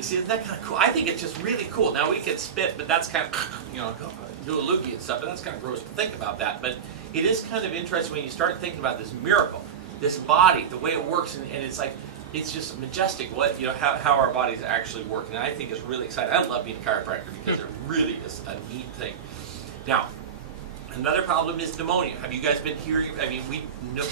You see, isn't that kind of cool? I think it's just really cool. Now we can spit, but that's kind of, do a loogie and stuff, but that's kind of gross to think about that. But it is kind of interesting when you start thinking about this miracle, this body, the way it works, and it's like, it's just majestic how our bodies actually work. And I think it's really exciting. I love being a chiropractor because it really is a neat thing. Now, another problem is pneumonia. Have you guys been hearing? I mean,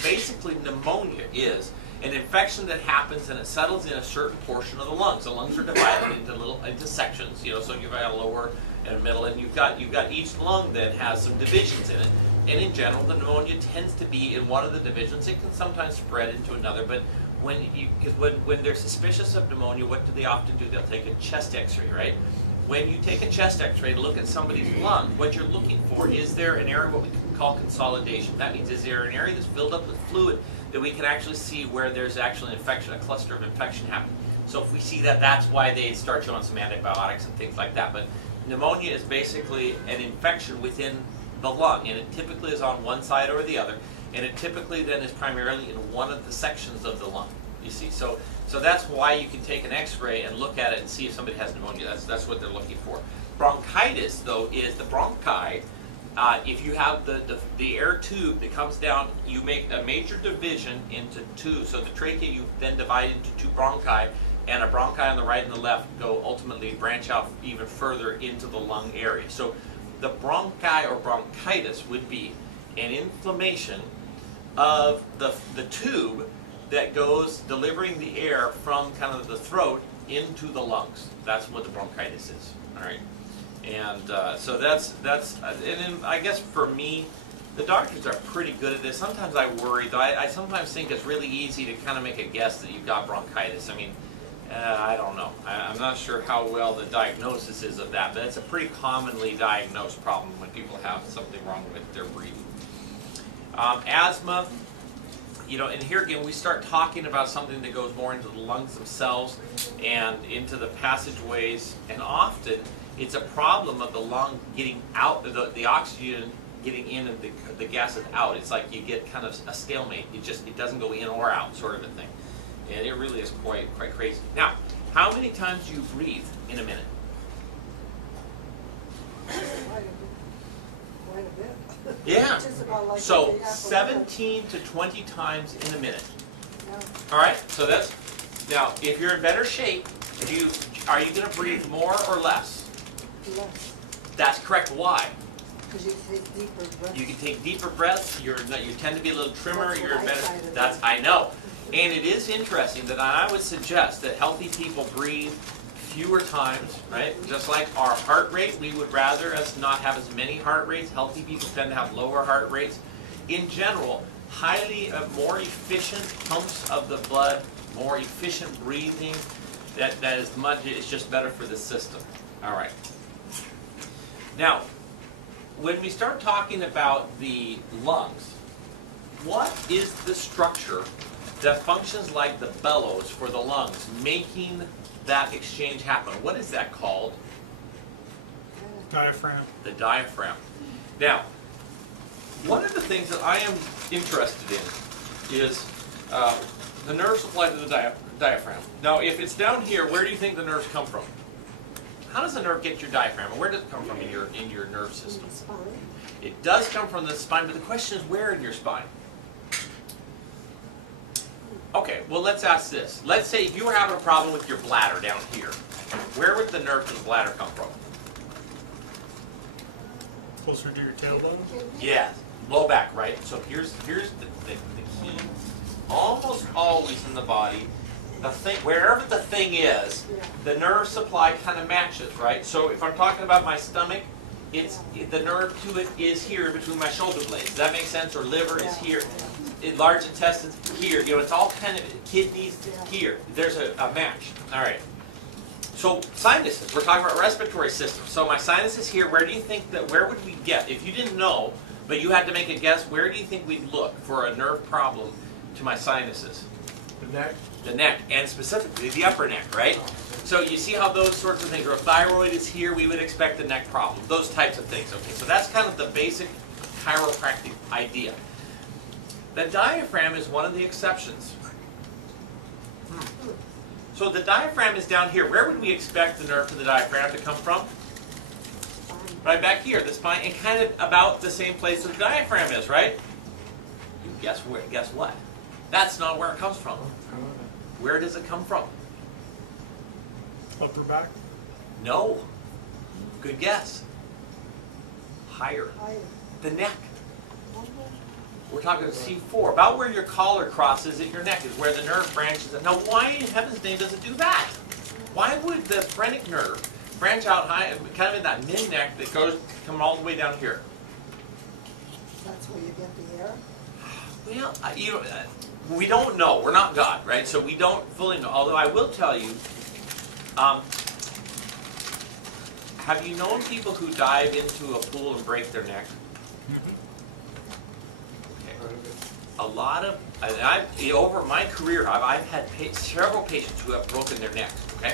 basically pneumonia is an infection that happens and it settles in a certain portion of the lungs. The lungs are divided into sections. So you've got a lower and a middle, and you've got each lung then has some divisions in it. And in general, the pneumonia tends to be in one of the divisions. It can sometimes spread into another, but when they're suspicious of pneumonia, what do they often do? They'll take a chest X-ray, right? When you take a chest X-ray to look at somebody's lung, what you're looking for is there an area what we can call consolidation. That means is there an area that's filled up with fluid that we can actually see where there's actually an infection, a cluster of infection happening. So if we see that, that's why they start you on some antibiotics and things like that. But pneumonia is basically an infection within the lung, and it typically is on one side or the other, and it typically then is primarily in one of the sections of the lung. You see, so that's why you can take an X-ray and look at it and see if somebody has pneumonia. That's what they're looking for. Bronchitis, though, is the bronchi. If you have the air tube that comes down, you make a major division into two. So the trachea you then divide into two bronchi, and a bronchi on the right and the left go ultimately branch out even further into the lung area. So the bronchi or bronchitis would be an inflammation of the tube that goes delivering the air from kind of the throat into the lungs. That's what the bronchitis is. All right, and so that's and then I guess for me, the doctors are pretty good at this. Sometimes I worry, though. I sometimes think it's really easy to kind of make a guess that you've got bronchitis. I mean, I don't know. I'm not sure how well the diagnosis is of that, but it's a pretty commonly diagnosed problem when people have something wrong with their breathing. Asthma. And here again, we start talking about something that goes more into the lungs themselves and into the passageways, and often it's a problem of the lung getting out, the oxygen getting in and the gases out. It's like you get kind of a stalemate. It doesn't go in or out, sort of a thing. And it really is quite crazy. Now, how many times do you breathe in a minute? Quite a bit. Yeah. Just about like So the apple 17 to 20 times in a minute. Yeah. All right. So that's now. If you're in better shape, are you going to breathe more or less? Less. That's correct. Why? Because you take deeper breaths. You can take deeper breaths. You tend to be a little trimmer. That's You're what I better. try to do. That's I know. And it is interesting that I would suggest that healthy people breathe fewer times, right? Just like our heart rate, we would rather us not have as many heart rates. Healthy people tend to have lower heart rates. In general, more efficient pumps of the blood, more efficient breathing, it's just better for the system. All right. Now, when we start talking about the lungs, what is the structure that functions like the bellows for the lungs, making that exchange happen? What is that called? Diaphragm. The diaphragm. Now, one of the things that I am interested in is the nerve supply to the diaphragm. Now, if it's down here, where do you think the nerves come from? How does the nerve get your diaphragm? Where does it come from in your nerve system? In the spine. It does come from the spine, but the question is where in your spine? Okay, well, let's ask this. Let's say if you were having a problem with your bladder down here, where would the nerve to the bladder come from? Closer to your tailbone. Yeah, low back, right? So here's the key. Almost always in the body, the thing, wherever the thing is, the nerve supply kind of matches, right? So if I'm talking about my stomach, the nerve to it is here between my shoulder blades. Does that make sense? Or liver is here. Large intestines here. It's all kind of kidneys here. There's a match. All right. So sinuses. We're talking about respiratory system. So my sinuses here. Where do you think where would we get if you didn't know, but you had to make a guess? Where do you think we'd look for a nerve problem to my sinuses? The neck. The neck, and specifically the upper neck, right? So you see how those sorts of things, or if thyroid is here, we would expect the neck problem. Those types of things, okay? So that's kind of the basic chiropractic idea. The diaphragm is one of the exceptions. So the diaphragm is down here. Where would we expect the nerve to the diaphragm to come from? Spine. Right back here, the spine, and kind of about the same place that the diaphragm is, right? You guess where? Guess what? That's not where it comes from. Where does it come from? Upper back. No. Good guess. Higher. Higher. The neck. Oh, We're talking C4. About where your collar crosses at your neck is where the nerve branches. Now, why in heaven's name does it do that? Why would the phrenic nerve branch out high, kind of in that mid neck that goes come all the way down here? that's where you get the air. Well, we don't know. We're not God, right? So we don't fully know. Although I will tell you, have you known people who dive into a pool and break their neck? Okay. A lot of, and over my career, I've had several patients who have broken their necks. Okay.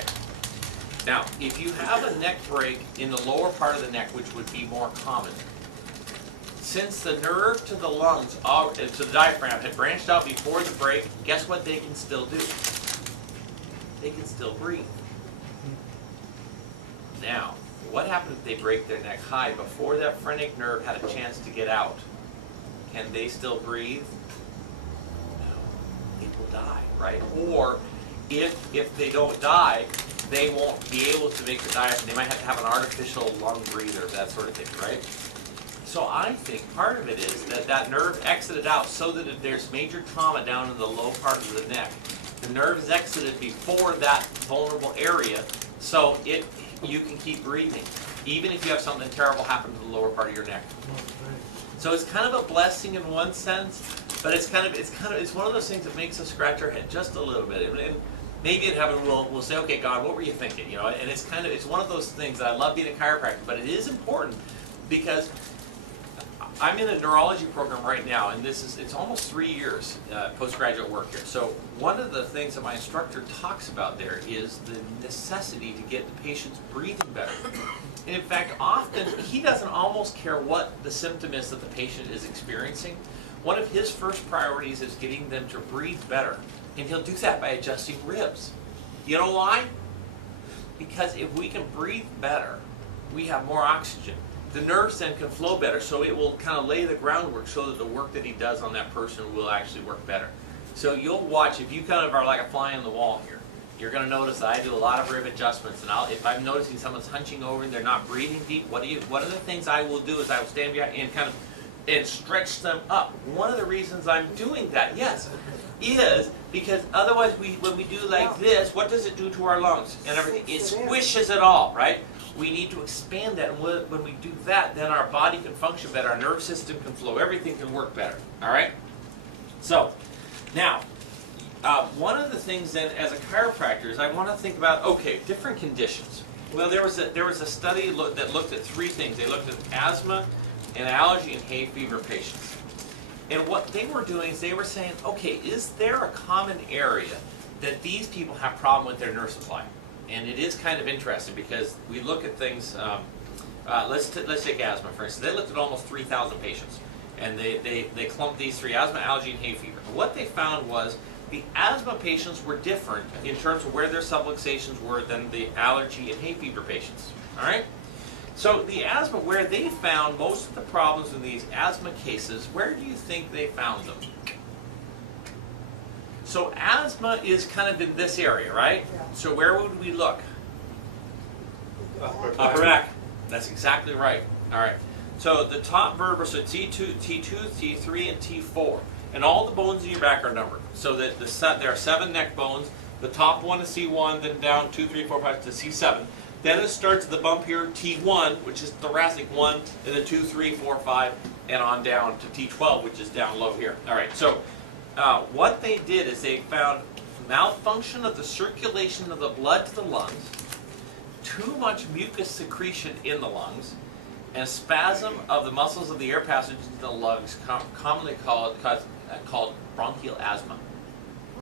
Now, if you have a neck break in the lower part of the neck, which would be more common, since the nerve to the lungs, to the diaphragm, had branched out before the break, guess what they can still do? They can still breathe. Now, what happens if they break their neck high before that phrenic nerve had a chance to get out? Can they still breathe? No. They will die, right? Or if they don't die, they won't be able to make the diaphragm. They might have to have an artificial lung breather, that sort of thing, right? So I think part of it is that that nerve exited out so that if there's major trauma down in the low part of the neck, the nerve is exited before that vulnerable area, so you can keep breathing, even if you have something terrible happen to the lower part of your neck. So it's kind of a blessing in one sense, but it's one of those things that makes us scratch our head just a little bit. And maybe in heaven we'll say, okay, God, what were you thinking? You know, and it's one of those things that I love being a chiropractor, but it is important because I'm in a neurology program right now, and it's almost 3 years postgraduate work here. So one of the things that my instructor talks about there is the necessity to get the patients breathing better. And in fact, often he doesn't almost care what the symptom is that the patient is experiencing. One of his first priorities is getting them to breathe better, and he'll do that by adjusting ribs. You know why? Because if we can breathe better, we have more oxygen. The nerves then can flow better, so it will kind of lay the groundwork so that the work that he does on that person will actually work better. So you'll watch, if you kind of are like a fly on the wall here, you're going to notice that I do a lot of rib adjustments, and if I'm noticing someone's hunching over and they're not breathing deep, one of the things I will do is I will stand behind and kind of stretch them up. One of the reasons I'm doing that, yes, is because otherwise when we do like this, what does it do to our lungs and everything? It squishes it all, right? We need to expand that, and when we do that, then our body can function better, our nerve system can flow, everything can work better, all right? So, now, one of the things then as a chiropractor is I want to think about, okay, different conditions. Well, there was a study that looked at 3 things. They looked at asthma and allergy and hay fever patients. And what they were doing is they were saying, okay, is there a common area that these people have problem with their nerve supply? And it is kind of interesting because we look at things, let's take asthma for instance. They looked at almost 3,000 patients, and they clumped these 3, asthma, allergy, and hay fever. And what they found was the asthma patients were different in terms of where their subluxations were than the allergy and hay fever patients, all right? So the asthma, where they found most of the problems in these asthma cases, where do you think they found them? So asthma is kind of in this area, right? Yeah. So where would we look? Upper Upper back. That's exactly right. All right. So the top vertebrae, so T2, T3, and T4. And all the bones in your back are numbered. So that there are 7 neck bones. The top one is C1, then down 2, 3, 4, 5 to C7. Then it starts at the bump here, T1, which is thoracic 1, and then 2, 3, 4, 5, and on down to T12, which is down low here. All right. So what they did is they found malfunction of the circulation of the blood to the lungs, too much mucus secretion in the lungs, and spasm of the muscles of the air passage into the lungs, commonly called bronchial asthma.